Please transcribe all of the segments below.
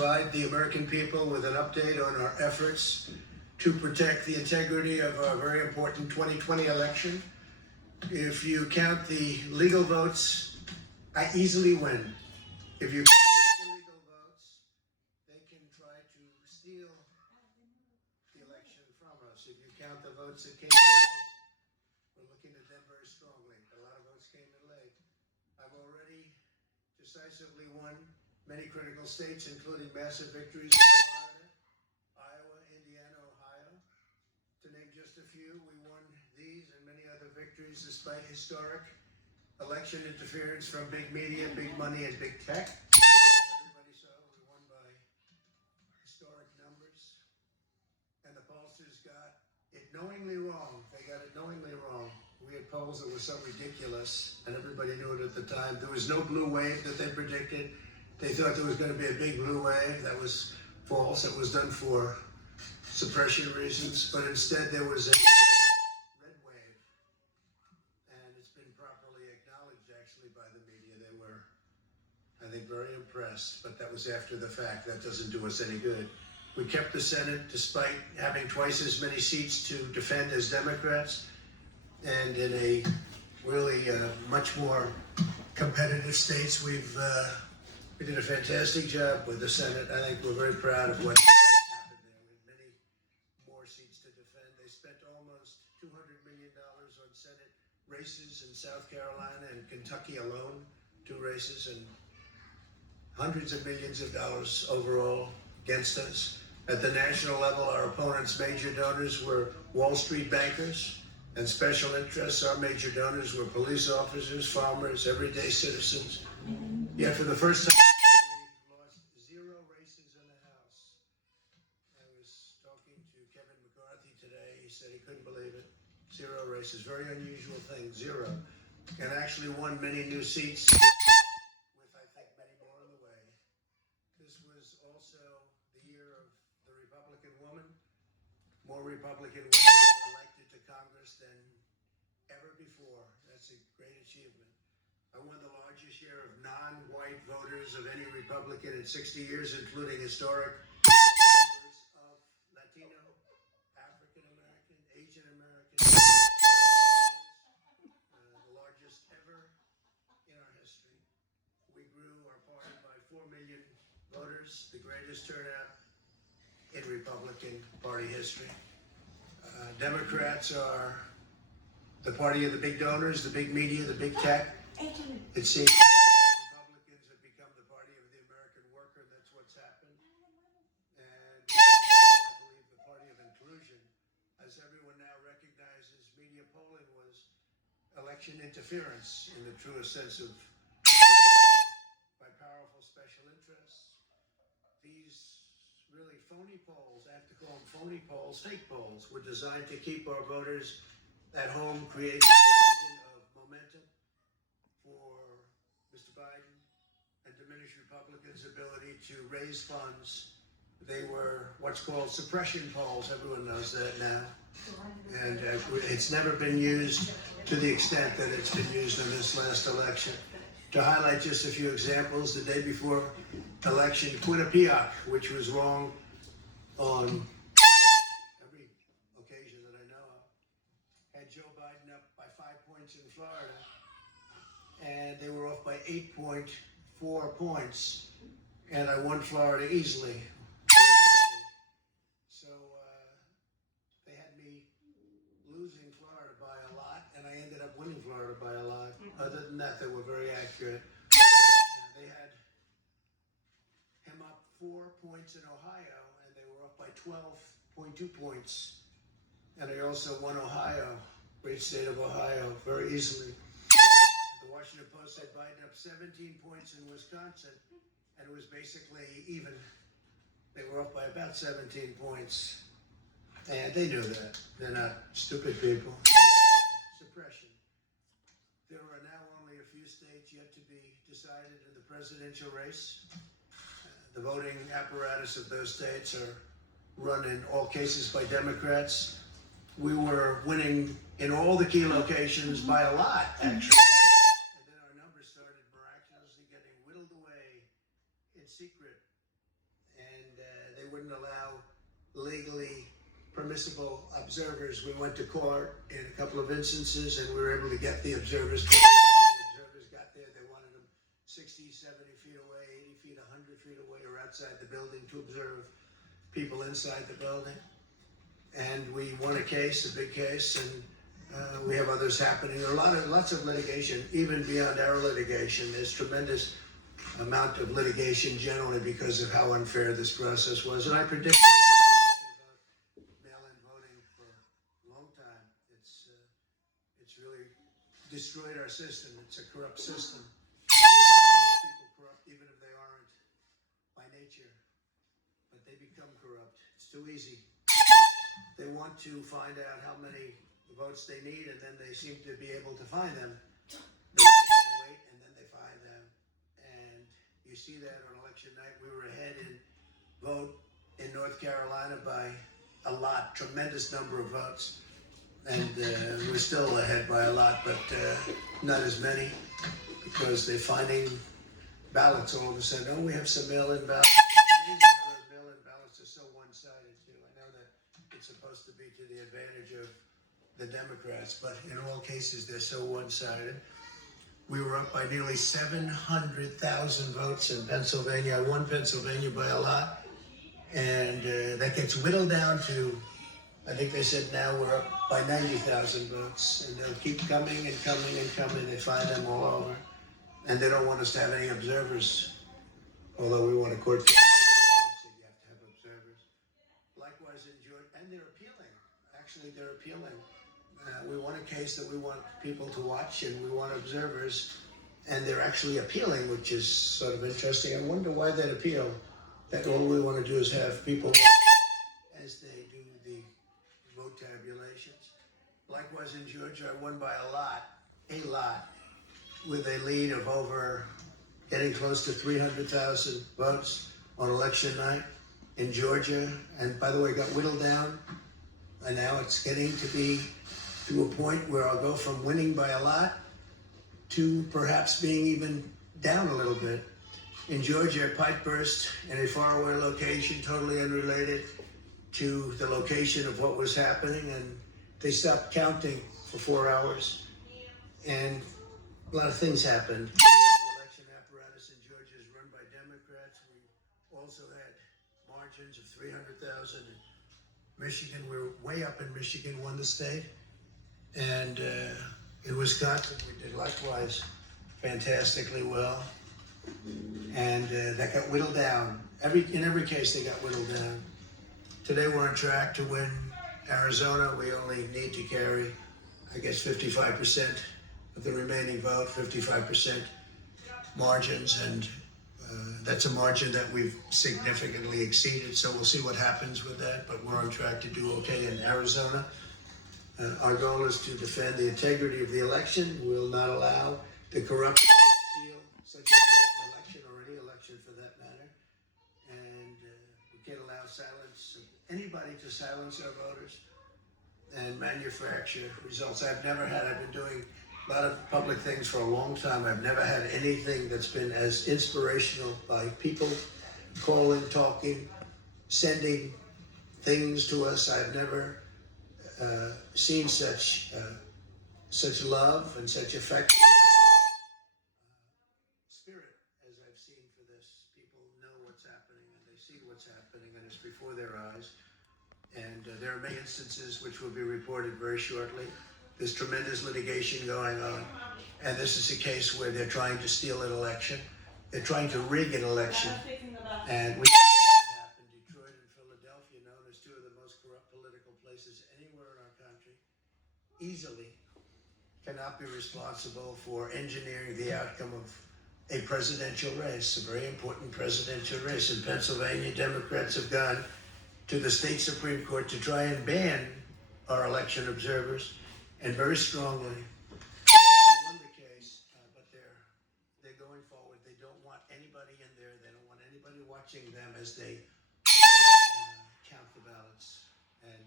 provide the American people with an update on our efforts to protect the integrity of our very important 2020 election. If you count the legal votes, I easily win. If you count the illegal votes, they can try to steal the election from us. If you count the votes that came in late, we're looking at them very strongly. A lot of votes came in late. I've already decisively won many critical states, including massive victories in Florida, Iowa, Indiana, Ohio. To name just a few, we won these and many other victories despite historic election interference from big media, big money, and big tech. As everybody saw, we won by historic numbers. And the pollsters got it knowingly wrong. They got it knowingly wrong. We had polls that were so ridiculous, and everybody knew it at the time. There was no blue wave that they predicted. They thought there was going to be a big blue wave. That was false. It was done for suppression reasons, but instead there was a red wave, and it's been properly acknowledged actually by the media. They were, I think, very impressed, but that was after the fact. That doesn't do us any good. We kept the Senate despite having twice as many seats to defend as Democrats, and in a really much more competitive states, we did a fantastic job with the Senate. I think we're very proud of what happened there. We had many more seats to defend. They spent almost $200 million on Senate races in South Carolina and Kentucky alone, 2 races, and hundreds of millions of dollars overall against us. At the national level, our opponents' major donors were Wall Street bankers and special interests. Our major donors were police officers, farmers, everyday citizens. Yet for the first time, we lost 0 races in the House. I was talking to Kevin McCarthy today. He said he couldn't believe it. 0 races, very unusual thing, 0. And actually won many new seats, with I think many more on the way. This was also the year of the Republican woman. More Republican women were elected to Congress than ever before. That's a great achievement. I won the largest share of non-white voters of any Republican in 60 years, including historic numbers of Latino, African American, Asian American, the largest ever in our history. We grew our party by 4 million voters, the greatest turnout in Republican Party history. Democrats are the party of the big donors, the big media, the big tech. It seems Republicans have become the party of the American worker. That's what's happened. And also, I believe, the party of inclusion. As everyone now recognizes, media polling was election interference in the truest sense of by powerful special interests. These really phony polls, I have to call them phony polls, fake polls, were designed to keep our voters at home, create an illusion of momentum for Mr. Biden, and diminish Republicans' ability to raise funds. They were what's called suppression polls. Everyone knows that now. And it's never been used to the extent that it's been used in this last election. To highlight just a few examples, the day before election, Quinnipiac, which was wrong on every occasion that I know of, had Joe Biden up by 5 points in Florida, and they were off by 8.4 points, and I won Florida easily. So they had me losing Florida by a lot, and I ended up winning Florida by a lot. Other than that, they were very accurate. They had him up 4 points in Ohio, and they were up by 12.2 points. And I also won Ohio, great state of Ohio, very easily. The Washington Post had Biden up 17 points in Wisconsin, and it was basically even. They were up by about 17 points. And they knew that. They're not stupid people. Suppression. There are now only a few states yet to be decided in the presidential race. The voting apparatus of those states are run in all cases by Democrats. We were winning in all the key locations by a lot, actually. And then our numbers started miraculously getting whittled away in secret. wouldn't allow legally permissible observers. We went to court in a couple of instances, and we were able to get the observers. The observers got there, they wanted them 60, 70 feet away, 80 feet, 100 feet away, or outside the building to observe people inside the building. And we won a case, a big case, and we have others happening. There are lots of litigation, even beyond our litigation. There's tremendous amount of litigation generally because of how unfair this process was. And I predicted about mail-in voting for a long time. It's really destroyed our system. It's a corrupt system. Most people corrupt even if they aren't by nature, but they become corrupt. It's too easy. They want to find out how many votes they need, and then they seem to be able to find them. They wait, and then they find them. And you see that on election night. We were ahead in vote in North Carolina by a lot, tremendous number of votes. And we're still ahead by a lot, but not as many, because they're finding ballots all of a sudden. Oh, we have some mail-in ballots. It's amazing how those mail-in ballots are so one-sided, too. I know that it's supposed to be to the advantage of the Democrats, but in all cases, they're so one-sided. We were up by nearly 700,000 votes in Pennsylvania. I won Pennsylvania by a lot, and that gets whittled down to, I think they said now we're up by 90,000 votes, and they'll keep coming and coming and coming. They find them all over, and they don't want us to have any observers, although we want a court case. You have to have observers. Likewise in Georgia, and they're appealing. Actually, they're appealing. We won a case that we want people to watch, and we want observers, and they're actually appealing, which is sort of interesting. I wonder why they'd appeal. That all we want to do is have people watch as they do the vote tabulations. Likewise in Georgia, I won by a lot, with a lead of over getting close to 300,000 votes on election night in Georgia. And by the way, got whittled down, and now it's getting to be to a point where I'll go from winning by a lot to perhaps being even down a little bit. In Georgia, a pipe burst in a faraway location, totally unrelated to the location of what was happening, and they stopped counting for 4 hours, and a lot of things happened. The election apparatus in Georgia is run by Democrats. We also had margins of 300,000. Michigan, we're way up in Michigan, won the state. And in Wisconsin, we did likewise fantastically well. And that got whittled down. In every case, they got whittled down. Today, we're on track to win Arizona. We only need to carry, I guess, 55% of the remaining vote, 55% margins. And that's a margin that we've significantly exceeded. So we'll see what happens with that. But we're on track to do okay in Arizona. Our goal is to defend the integrity of the election. We will not allow the corruption to steal such an important election, or any election for that matter. And we can't allow anybody to silence our voters and manufacture results. I've been doing a lot of public things for a long time. I've never had anything that's been as inspirational, by people calling, talking, sending things to us. I've never seen such love and such affection, spirit as I've seen for this. People know what's happening, and they see what's happening, and it's before their eyes. And there are many instances which will be reported very shortly. There's tremendous litigation going on, and this is a case where they're trying to steal an election. They're trying to rig an election, and we see that happen. Detroit and Philadelphia, known as two of the most corrupt political places anywhere in our country, easily cannot be responsible for engineering the outcome of a presidential race, a very important presidential race. In Pennsylvania, Democrats have gone to the state Supreme Court to try and ban our election observers, and very strongly. We won the case, but they're going forward. They don't want anybody in there. They don't want anybody watching them as they count the ballots. And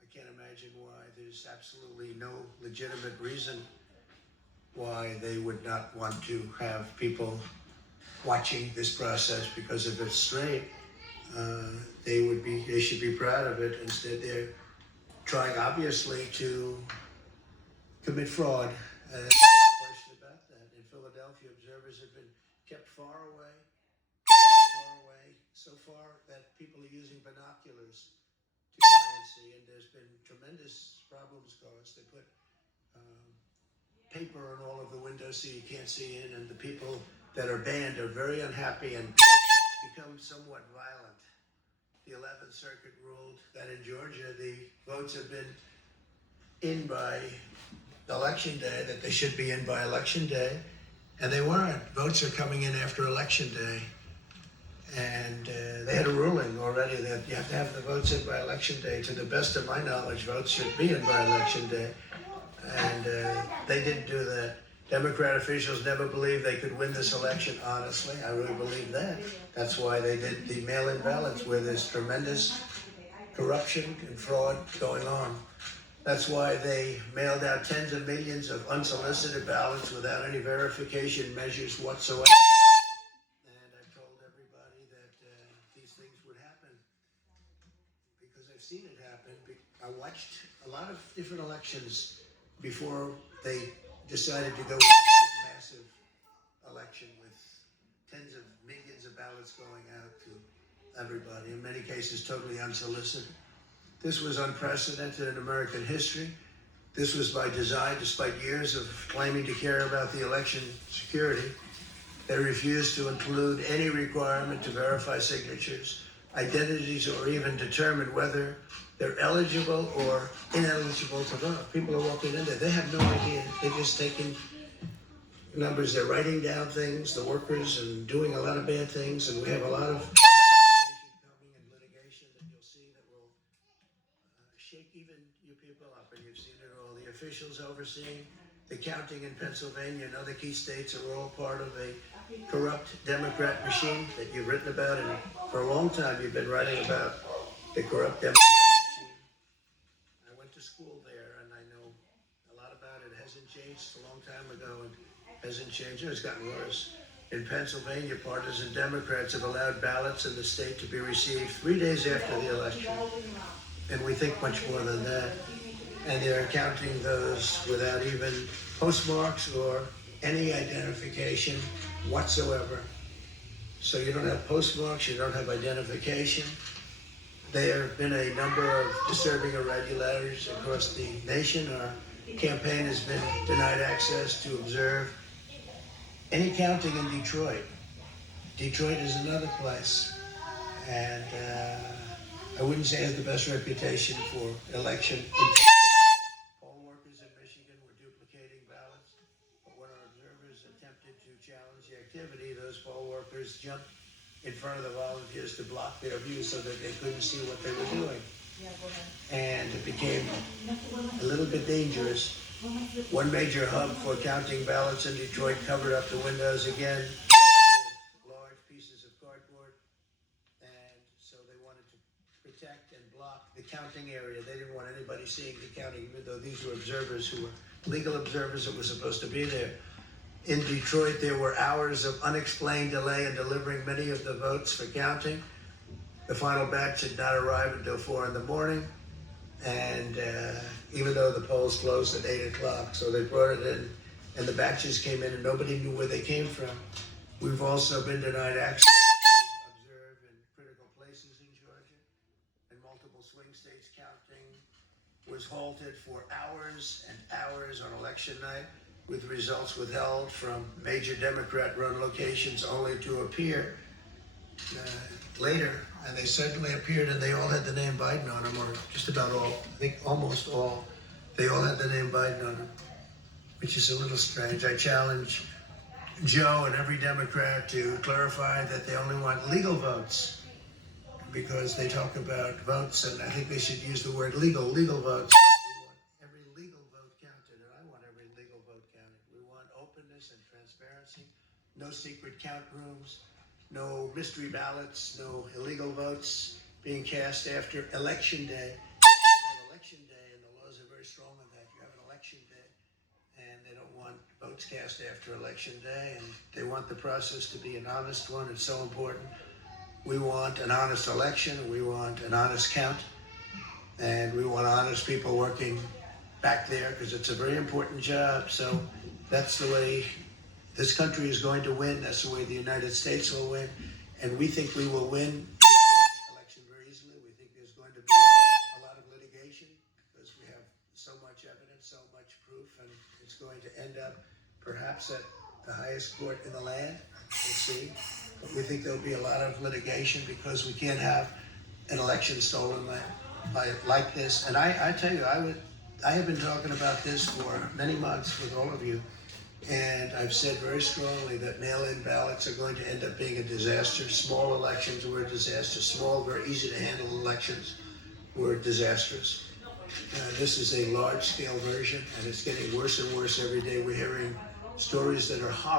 I can't imagine why. There's absolutely no legitimate reason why they would not want to have people watching this process, because if it's straight, they should be proud of it. Instead, they're trying obviously to commit fraud. There's no question about that. In Philadelphia, observers have been kept far away, very far away, so far that people are using binoculars to try and see, and there's been tremendous problems caused. They put um, paper on all of the windows so you can't see in, and the people that are banned are very unhappy and become somewhat violent. The 11th Circuit ruled that in Georgia the votes have been in by election day, that they should be in by election day, and they weren't. Votes are coming in after election day. And they had a ruling already that you have to have the votes in by election day. To the best of my knowledge, votes should be in by election day. And they didn't do that. Democrat officials never believed they could win this election, honestly. I really believe that. That's why they did the mail-in ballots, where there's tremendous corruption and fraud going on. That's why they mailed out tens of millions of unsolicited ballots without any verification measures whatsoever. And I've told everybody that these things would happen because I've seen it happen. I watched a lot of different elections before they decided to go with this massive election with tens of millions of ballots going out to everybody, in many cases totally unsolicited. This was unprecedented in American history. This was by design, despite years of claiming to care about the election security. They refused to include any requirement to verify signatures, identities, or even determine whether they're eligible or ineligible to vote. People are walking in there, they have no idea. They're just taking numbers, they're writing down things, the workers, and doing a lot of bad things, and we have a lot of information coming in litigation that you'll see that will shake even you people up, and you've seen it all. The officials overseeing the counting in Pennsylvania and other key states are all part of a corrupt Democrat machine that you've written about, and for a long time you've been writing about the corrupt Democrat machine. I went to school there, and I know a lot about it. It hasn't changed a long time ago, and hasn't changed. It's gotten worse. In Pennsylvania, partisan Democrats have allowed ballots in the state to be received 3 days after the election. And we think much more than that. And they're counting those without even postmarks or any identification whatsoever. So you don't have postmarks, you don't have identification. There have been a number of disturbing irregularities across the nation. Our campaign has been denied access to observe any counting in Detroit. Detroit is another place. And I wouldn't say it has the best reputation for election integrity. Poll workers in Michigan were duplicating ballots, but when our observers attempted to challenge the activity, those poll workers jumped in front of the volunteers to block their view so that they couldn't see what they were doing. And it became a little bit dangerous. One major hub for counting ballots in Detroit covered up the windows again with large pieces of cardboard. And so they wanted to protect and block the counting area. They didn't want anybody seeing the counting, even though these were observers who were legal observers that were supposed to be there. In Detroit, there were hours of unexplained delay in delivering many of the votes for counting. The final batch did not arrive until 4 in the morning, and even though the polls closed at 8 o'clock, so they brought it in, and the batches came in, and nobody knew where they came from. We've also been denied access to observe in critical places in Georgia. In multiple swing states, counting was halted for hours and hours on election night, with results withheld from major Democrat-run locations, only to appear later. And they suddenly appeared, and they all had the name Biden on them, or just about all. I think almost all. They all had the name Biden on them, which is a little strange. I challenge Joe and every Democrat to clarify that they only want legal votes, because they talk about votes, and I think they should use the word legal votes. We want every legal vote counted, and I want every legal vote counted. We want openness and transparency, no secret count rooms, no mystery ballots, no illegal votes being cast after election day. You have election day, and the laws are very strong on that. You have an election day, and they don't want votes cast after election day, and they want the process to be an honest one. It's so important. We want an honest election, we want an honest count, and we want honest people working back there because it's a very important job. So that's the way this country is going to win. That's the way the United States will win. And we think we will win the election very easily. We think there's going to be a lot of litigation because we have so much evidence, so much proof, and it's going to end up perhaps at the highest court in the land. We'll see. But we think there'll be a lot of litigation because we can't have an election stolen like this. And I tell you, I have been talking about this for many months with all of you, and I've said very strongly that mail-in ballots are going to end up being a disaster. Small elections were a disaster. Small, very easy to handle elections were disastrous. This is a large-scale version, and it's getting worse and worse every day. We're hearing stories that are horrible.